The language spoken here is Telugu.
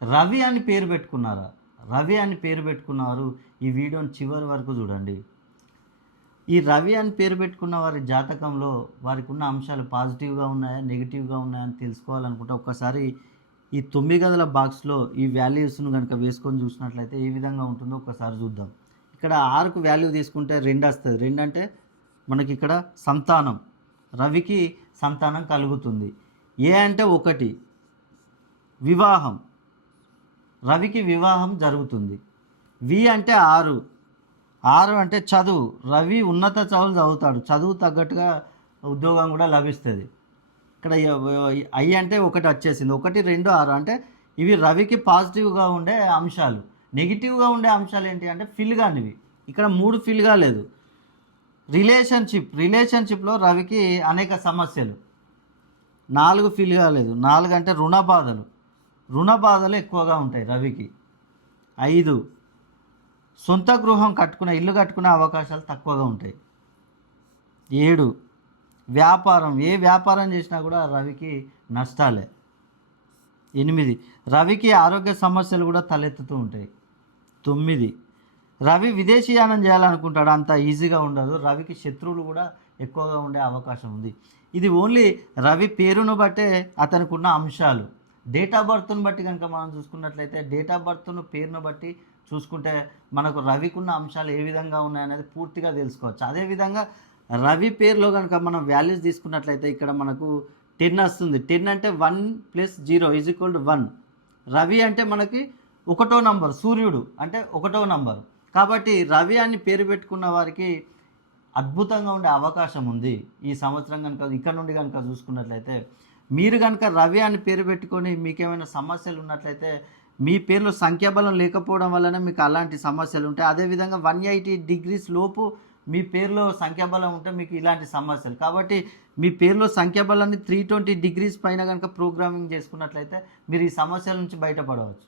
రవి అని పేరు పెట్టుకున్నారా? రవి అని పేరు పెట్టుకున్నవారు ఈ వీడియోని చివరి వరకు చూడండి. ఈ రవి అని పేరు పెట్టుకున్న వారి జాతకంలో వారికి ఉన్న అంశాలు పాజిటివ్గా ఉన్నాయా, నెగిటివ్గా ఉన్నాయా అని తెలుసుకోవాలనుకుంటే ఒక్కసారి ఈ 9 గదుల బాక్స్లో ఈ వాల్యూస్ను కనుక వేసుకొని చూసినట్లయితే ఏ విధంగా ఉంటుందో ఒకసారి చూద్దాం. ఇక్కడ 6కు వాల్యూ తీసుకుంటే 2 వస్తుంది. 2 అంటే మనకి ఇక్కడ సంతానం, రవికి సంతానం కలుగుతుంది. ఏ అంటే 1, వివాహం, రవికి వివాహం జరుగుతుంది. వి అంటే 6 అంటే చదువు, రవి ఉన్నత చదువులు చదువుతాడు, చదువు తగ్గట్టుగా ఉద్యోగం కూడా లభిస్తుంది. ఇక్కడ ఐ అంటే 1 వచ్చేసింది. 1, 2, 6 అంటే ఇవి రవికి పాజిటివ్గా ఉండే అంశాలు. నెగిటివ్గా ఉండే అంశాలు ఏంటి అంటే ఫిల్ కానివి. ఇక్కడ 3 ఫిల్ కాలేదు. రిలేషన్షిప్లో రవికి అనేక సమస్యలు. 4 ఫిల్ కాలేదు. 4 అంటే రుణ బాధలు ఎక్కువగా ఉంటాయి రవికి. 5 సొంత గృహం ఇల్లు కట్టుకునే అవకాశాలు తక్కువగా ఉంటాయి. 7 వ్యాపారం, ఏ వ్యాపారం చేసినా కూడా రవికి నష్టాలే. 8 రవికి ఆరోగ్య సమస్యలు కూడా తలెత్తుతూ ఉంటాయి. 9 రవి విదేశీయానం చేయాలనుకుంటాడు, అంత ఈజీగా ఉండదు. రవికి శత్రువులు కూడా ఎక్కువగా ఉండే అవకాశం ఉంది. ఇది ఓన్లీ రవి పేరును బట్టే అతనికి ఉన్న అంశాలు. డేట్ ఆఫ్ బర్త్ను బట్టి కనుక మనం చూసుకున్నట్లయితే డేట్ ఆఫ్ బర్త్ను పేరును బట్టి చూసుకుంటే మనకు రవికి ఉన్న అంశాలు ఏ విధంగా ఉన్నాయనేది పూర్తిగా తెలుసుకోవచ్చు. అదేవిధంగా రవి పేరులో కనుక మనం వాల్యూస్ తీసుకున్నట్లయితే ఇక్కడ మనకు 10 వస్తుంది. 10 అంటే 1 + 0 = 1. రవి అంటే మనకి 1వ నంబర్, సూర్యుడు అంటే 1వ నంబర్. కాబట్టి రవి అని పేరు పెట్టుకున్న వారికి అద్భుతంగా ఉండే అవకాశం ఉంది ఈ సంవత్సరం కనుక ఇక్కడ నుండి కనుక చూసుకున్నట్లయితే. మీరు కనుక రవి అని పేరు పెట్టుకొని మీకేమైనా సమస్యలు ఉన్నట్లయితే మీ పేరులో సంఖ్యాబలం లేకపోవడం వల్లనే మీకు అలాంటి సమస్యలు ఉంటాయి. అదేవిధంగా 180 degrees లోపు మీ పేరులో సంఖ్యాబలం ఉంటే మీకు ఇలాంటి సమస్యలు. కాబట్టి మీ పేరులో సంఖ్యాబలాన్ని 320 degrees పైన కనుక ప్రోగ్రామింగ్ చేసుకున్నట్లయితే మీరు ఈ సమస్యల నుంచి బయటపడవచ్చు.